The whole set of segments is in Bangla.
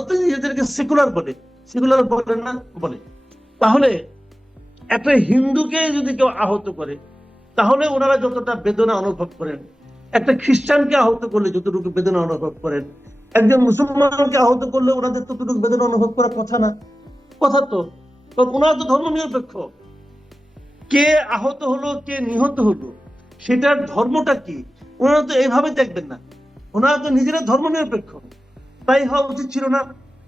ভারতে নিজেদেরকে সেকুলার বলে সেকুলার বলে না, বলে। তাহলে একটা হিন্দুকে যদি কেউ আহত করে, তাহলে ওনারা যতটা বেদনা অনুভব করেন, একটা খ্রিস্টানকে আহত করলে যতটুকু বেদনা অনুভব করেন, একজন মুসলমানকে আহত করলে ওনাদের ততটুকু বেদনা অনুভব করার কথা না। কথা তো ওনারা তো ধর্ম নিরপেক্ষ কে আহত হলো, কে নিহত হলো, সেটার ধর্মটা কি? ওনারা তো এইভাবে দেখবেন না। ওনারা তো নিজেরা ধর্ম নিরপেক্ষ তাই হওয়া উচিত ছিল না।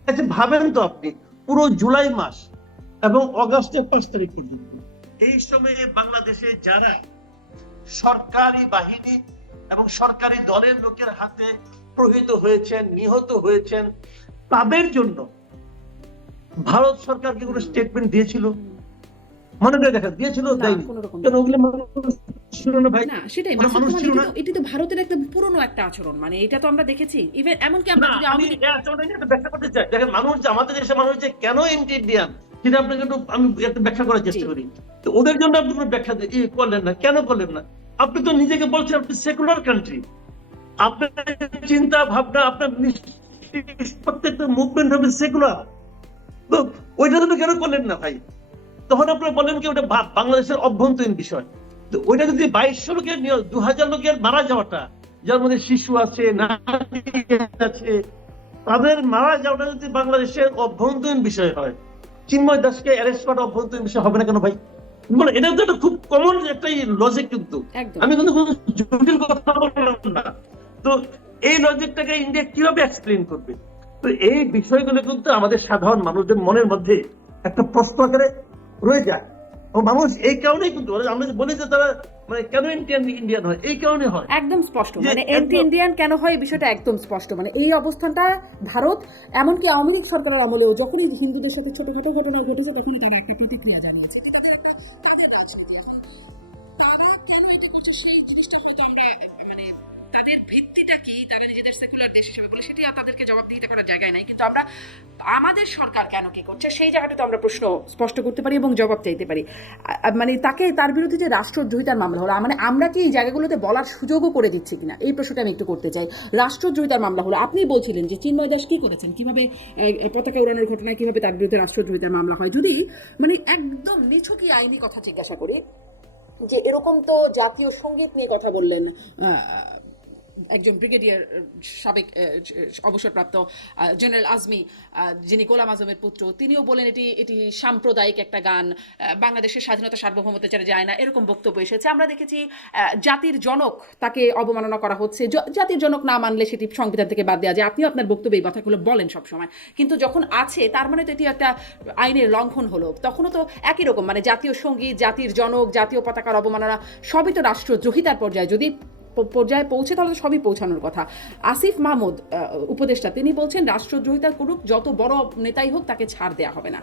আচ্ছা ভাবেন তো আপনি পুরো জুলাই মাস এবং অগাস্টের পাঁচ তারিখ পর্যন্ত এই সময়ে বাংলাদেশে যারা সরকারি বাহিনী এবং সরকারি দলের লোকের হাতে প্রহিত হয়েছেন নিহত হয়েছেন তাদের জন্য ভারত সরকার কি কোনো স্টেটমেন্ট দিয়েছিল? মনে করে দেখা দিয়েছিল? দেয়নি। রকম কেন ওগুলো ছিল না ভাই? না সেটাই মাসুদ মানুষ কামাল, ছিল এটি তো- ভারতের একটা পুরনো একটা আচরণ মানে এটা তো আমরা দেখেছি। ইভেন এমনকি আমরা যদি আমি আওয়ামী লীগ- এই আচরণটা ব্যাখ্যা করতে চাই। দেখেন মানুষ যে আমাদের দেশে মানুষ যে কেন এন্টি ইন্ডিয়ান সেটা আপনাকে একটু আমি একটা ব্যাখ্যা করার চেষ্টা করি। তো ওদের জন্য আপনি কোনো ব্যাখ্যা করলেন না কেন করলেন না? আপনি তো নিজেকে বলছেন আপনি সেকুলার কান্ট্রি আপনার চিন্তা ভাবনা আপনার প্রত্যেকটা মুভমেন্ট হবে সেকুলার তো ওইটা জন্য কেন করলেন না ভাই? তখন আপনারা বলেন কি ওটা বাংলাদেশের অভ্যন্তরীণ বিষয়। তো ওইটা যদি বাইশশো লোকের দু হাজার লোকের মারা যাওয়াটা যার মধ্যে শিশু আছে নারী আছে তাদের মারা যাওয়াটা যদি বাংলাদেশের অভ্যন্তরীণ বিষয় হয় চিন্ময় দাসকে অ্যারেস্ট করাটা অভ্যন্তরীণ বিষয় হবে না কেন ভাই? মানে এটা তো একটা খুব কমন একটা লজিক কিন্তু। আমি কিন্তু কোনো জটিল কথা বললাম না। তো এই লজিকটাকে ইন্ডিয়া কীভাবে এক্সপ্লেন করবে? তো এই বিষয়গুলো কিন্তু আমাদের সাধারণ মানুষদের মনের মধ্যে একটা প্রশ্ন আকারে রয়ে যায়। মানুষ এই কারণেই কিন্তু আমরা যে বলি যে তারা মানে কেন ইন্ডিয়ান ইন্ডিয়ান হয়? এই কারণে হয়। একদম স্পষ্ট। মানে এন্টি ইন্ডিয়ান কেন হয় এই বিষয়টা একদম স্পষ্ট। মানে এই অবস্থানটা ভারত এমনকি আওয়ামী লীগ সরকারের আমলেও যখনই হিন্দুদের সাথে ছোটখাটো ঘটনা ঘটেছে তখনই তারা একটা প্রতিক্রিয়া জানিয়েছে। তাদের একটা তাদের রাজনীতি এখন। তারা কেন এটা করছে সেই জিনিসটা হয়তো আমরা মানে তাদের ভিত্তিটা কি? তারা নিজেদের সেকুলার দেশ হিসেবে বলে, সেটি তাদেরকে জবাব দিতে করার জায়গায় নাই। কিন্তু আমরা, আমাদের সরকার কেন কি করছে, সেই জায়গাটা তো আমরা প্রশ্ন স্পষ্ট করতে পারি এবং জবাব চাইতে পারি। মানে তাকে, তার বিরুদ্ধে যে রাষ্ট্রদ্রোহিতার মামলা হলো মানে আমরা কি এই জায়গাগুলোতে বলার সুযোগও করে দিচ্ছি কিনা? এই প্রশ্নটা আমি একটু করতে চাই। রাষ্ট্রদ্রোহিতার মামলা হলো, আপনি বলছিলেন যে চিন্ময় দাস কী করেছেন? কীভাবে পতাকা উড়ানোর ঘটনায় কীভাবে তার বিরুদ্ধে রাষ্ট্রদ্রোহিতার মামলা হয়? যদি মানে একদম নিছকই আইনি কথা জিজ্ঞাসা করি, যে এরকম তো জাতীয় সংগীত নিয়ে কথা বললেন একজন ব্রিগেডিয়ার সাবেক অবসরপ্রাপ্ত জেনারেল আজমি যিনি গোলাম আজমের পুত্র, তিনিও বলেন এটি এটি সাম্প্রদায়িক একটা গান বাংলাদেশের স্বাধীনতা সার্বভৌমত্ব চারে যায় না, এরকম বক্তব্য এসেছে। আমরা দেখেছি জাতির জনক তাকে অবমাননা করা হচ্ছে। জাতির জনক না মানলে সেটি সংবিধান থেকে বাদ দেওয়া যায়। আপনিও আপনার বক্তব্যে এই কথাগুলো বলেন সবসময়। কিন্তু যখন আছে, তার মানে তো এটি একটা আইনের লঙ্ঘন হলো। তখনও তো একই রকম মানে জাতীয় সংগীত জাতির জনক, জাতীয় পতাকার অবমাননা, সবই তো রাষ্ট্রদ্রোহিতার পর্যায়ে। যদি পর্যায়ে পৌঁছে, তাহলে সবই পৌঁছানোর কথা। আসিফ মাহমুদ উপদেষ্টা, তিনি বলছেন, রাষ্ট্রদ্রোহিতা করুক, যত বড় নেতাই হোক তাকে ছাড় দেওয়া হবে না।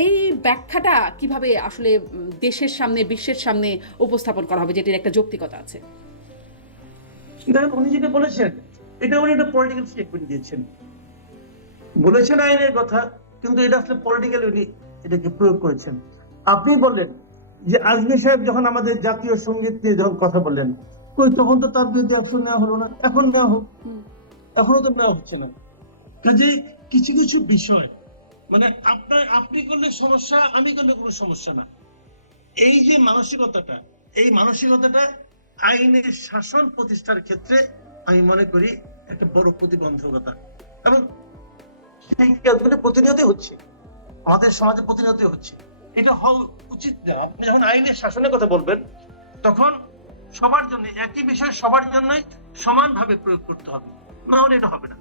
এই ব্যাখ্যাটা কীভাবে আসলে দেশের সামনে, বিশ্বের সামনে উপস্থাপন করা হবে, যেটির একটা যৌক্তিকতা আছে? উনি যেটা বলেছেন, এটা উনি একটা পলিটিক্যাল স্টেটমেন্ট দিয়েছেন। বলেছেন আইনের কথা, কিন্তু এটা আসলে পলিটিক্যাল উনি এটাকে প্রয়োগ করেছেন। আপনি বললেন যে আজমি সাহেব যখন আমাদের জাতীয় সংগীত নিয়ে যখন কথা বললেন তখন তো তার বিরুদ্ধে অ্যাকশন নেওয়া হলো না। এখন নেওয়া হোক। এখনও তো নেওয়া হচ্ছে না। কাজেই কিছু কিছু বিষয় মানে আপনার আপনি করলে সমস্যা আমি করলে কোনো সমস্যা না। এই যে মানসিকতাটা এই মানসিকতাটা আইনের শাসন প্রতিষ্ঠার ক্ষেত্রে আমি মনে করি একটা বড় প্রতিবন্ধকতা। এবং সেই কাজগুলো প্রতিনিয়ত হচ্ছে। আমাদের সমাজে প্রতিনিয়ত হচ্ছে। এটা হওয়া উচিত না। আপনি যখন আইনের শাসনের কথা বলবেন তখন সবার জন্য, একই বিষয় সবার জন্যই সমানভাবে প্রয়োগ করতে হবে। না হলে এটা হবে না।